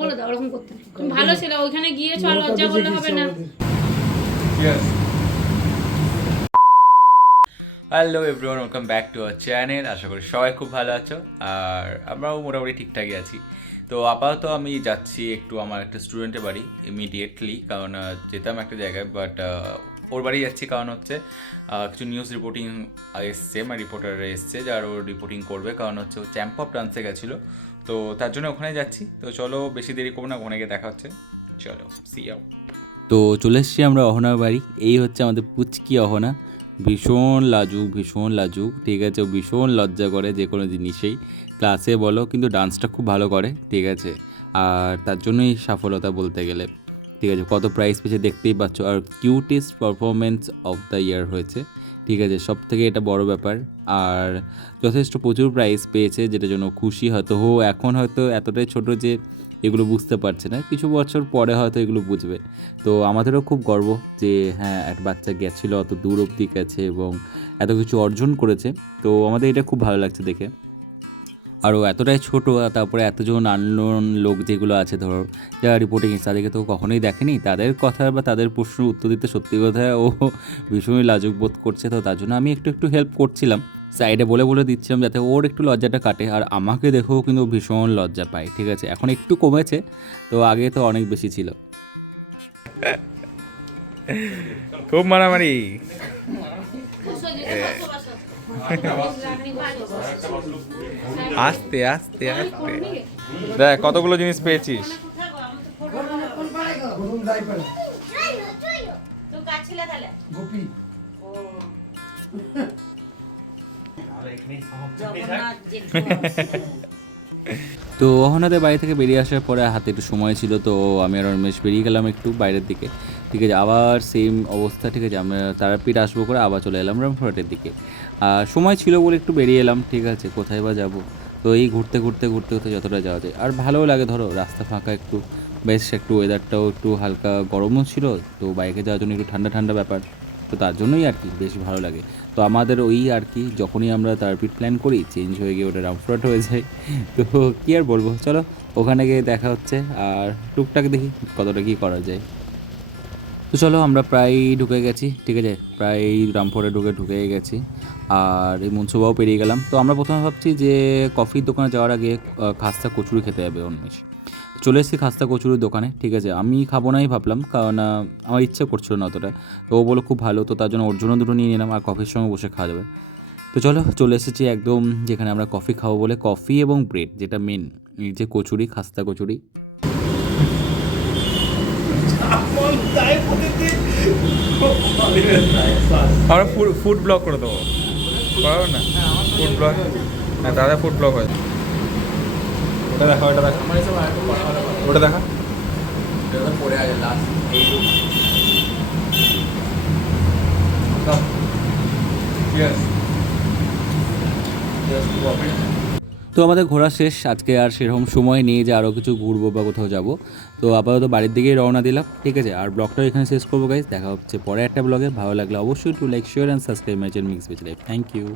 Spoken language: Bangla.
বলে দাও ওরকম করতে তুমি ভালো ছিল ওইখানে গিয়েছো আর লজ্জা করলে হবে না। Hello everyone welcome back to our channel আশা করি সবাই খুব ভালো আছো আর আমরাও মোটামুটি ঠিকঠাকই আছি। তো আপাতত আমি যাচ্ছি একটু আমার একটা স্টুডেন্টের বাড়ি ইমিডিয়েটলি কারণ যেতাম একটা জায়গায় বাট ওর বাড়ি যাচ্ছি, কারণ হচ্ছে কিছু নিউজ রিপোর্টিং এসছে আমার রিপোর্টাররা এসছে, যার ও রিপোর্টিং করবে, কারণ হচ্ছে চ্যাম্প অফ ডান্সে গেছিল। তো তার জন্য ওখানে যাচ্ছি। তো চলো, বেশি দেরি করব না, ওখানে গিয়ে দেখা হচ্ছে। চলো সি আও তো চলে এসছি আমরা অহনার বাড়ি। এই হচ্ছে আমাদের পুচকি অহনা। ভীষণ লাজুক ভীষণ লাজুক। ঠিক আছে, ও ভীষণ লজ্জা করে যে কোনো জিনিসেই। ক্লাসে বলো, কিন্তু ডান্সটা খুব ভালো করে, ঠিক আছে। আর তার জন্যই সফলতা বলতে গেলে। ঠিক আছে, কত প্রাইজ পেয়েছে দেখতেই পাচ্ছ। আর cutest performance of the year হয়েছে, ঠিক আছে সব থেকে এটা বড় ব্যাপার। আর যথেষ্ট প্রচুর প্রাইজ পেয়েছে, যেটার জন্য খুশি হয়তো। হো, এখন হয়তো এতটাই ছোট যে এগুলো বুঝতে পারছে না। কিছু বছর পরে হয়তো এগুলো বুঝবে। তো আমাদেরও খুব গর্ব যে হ্যাঁ একটা বাচ্চা গেছিল, অত দূর অবধি গেছে এবং এত কিছু অর্জন করেছে। তো আমাদের এটা খুব ভালো লাগছে দেখে। আর ও এতটাই ছোট আর তারপরে এতজন আননোন লোক যেগুলো আছে ধরো যারা রিপোর্টিং তাদেরকে তো কখনোই দেখেনি। তাদের কথা বা তাদের প্রশ্ন উত্তর দিতে সত্যি কথা ও ভীষণই লাজুক বোধ করছে। তো তার জন্য আমি একটু একটু হেল্প করছিলাম। সাইডে বলে বলে দিচ্ছিলাম যাতে ওর একটু লজ্জাটা কাটে আর আমাকে দেখেও কিন্তু ভীষণ লজ্জা পায়। ঠিক আছে এখন একটু কমেছে তো আগে তো অনেক বেশি ছিল। খুব মারামারি। আস্তে আস্তে আস্তে। দেখ, কতগুলো জিনিস পেয়েছিস? তো অহনাদের বাড়ি থেকে বেরিয়ে আসার পরে হাতে একটু সময় ছিল, তো আমি আর রমেশ বেরিয়ে গেলাম একটু বাইরের দিকে। ঠিক আছে, আবার সেম অবস্থা, ঠিক আছে, আমরা তারাপীঠ আসব করে আবার চলে এলাম রামপুরহাটের দিকে। আর সময় ছিল বলে একটু বেরিয়ে এলাম, ঠিক আছে, কোথায় বা যাব? তো এই ঘুরতে ঘুরতে ঘুরতে ঘুরতে যতটা যাওয়া যায়। আর ভালোও লাগে, ধরো, রাস্তা ফাঁকা একটু, বেশ একটু ওয়েদারটাও একটু হালকা গরমও ছিল, তো বাইকে যাওয়ার জন্য একটু ঠান্ডা ঠান্ডা ব্যাপার, তো তার জন্যই আর কি বেশ ভালো লাগে। তো আমাদের ওই আর কি, যখনই আমরা তারাপীঠ প্ল্যান করি চেঞ্জ হয়ে গিয়ে ওটা রামপুরহাট হয়ে যায়। তো কী আর বলব, চলো, ওখানে গিয়ে দেখা হচ্ছে, আর টুকটাক দেখি কতটা কী করা যায়। তো চলো আমরা প্রায় ঢুকে গেছি, ঠিক আছে? প্রায় রামপুরে ঢুকে ঢুকে গেছি। আর এই মনসুবাও পেরিয়ে গেলাম। তো আমরা প্রথমে ভাবছি যে কফির দোকানে যাওয়ার আগে খাস্তা কচুরি খেতে হবে উন্মেষ চলে এসেছি খাস্তা কচুরির দোকানে, ঠিক আছে? আমি খাব নাই ভাবলাম, কারণ আমার ইচ্ছে করছিল না অতটা। তো ও বলো খুব ভালো, তো তার জন্য ওর জন্য দুটো নিয়ে নিলাম আর কফির সঙ্গে বসে খাওয়া যাবে। তো চলো, চলে এসেছি একদম যেখানে আমরা কফি খাব বলে, কফি এবং ব্রেড, যেটা মেন এই যে কচুরি, খাস্তা কচুরি। আমরা ফুড ফুড ব্লগ করে দেবো। করাবো না? ফুড ব্লগ হ্যাঁ দাদা ফুড ব্লগ হয়। ওটা দেখা ওটা দেখা। ওটা দেখা। তো আমাদের ঘোরা শেষ। আজকে আর সেরকম সময় নেই যে আরও কিছু ঘুরবো বা কোথাও যাব। তো আপাতত বাড়ির দিকেই রওনা দিলাম, ঠিক আছে? আর ব্লগটাও এখানে শেষ করব গাইজ দেখা হচ্ছে পরে একটা ব্লগে। ভালো লাগলে অবশ্যই to like share and subscribe my channel mix batch life thank you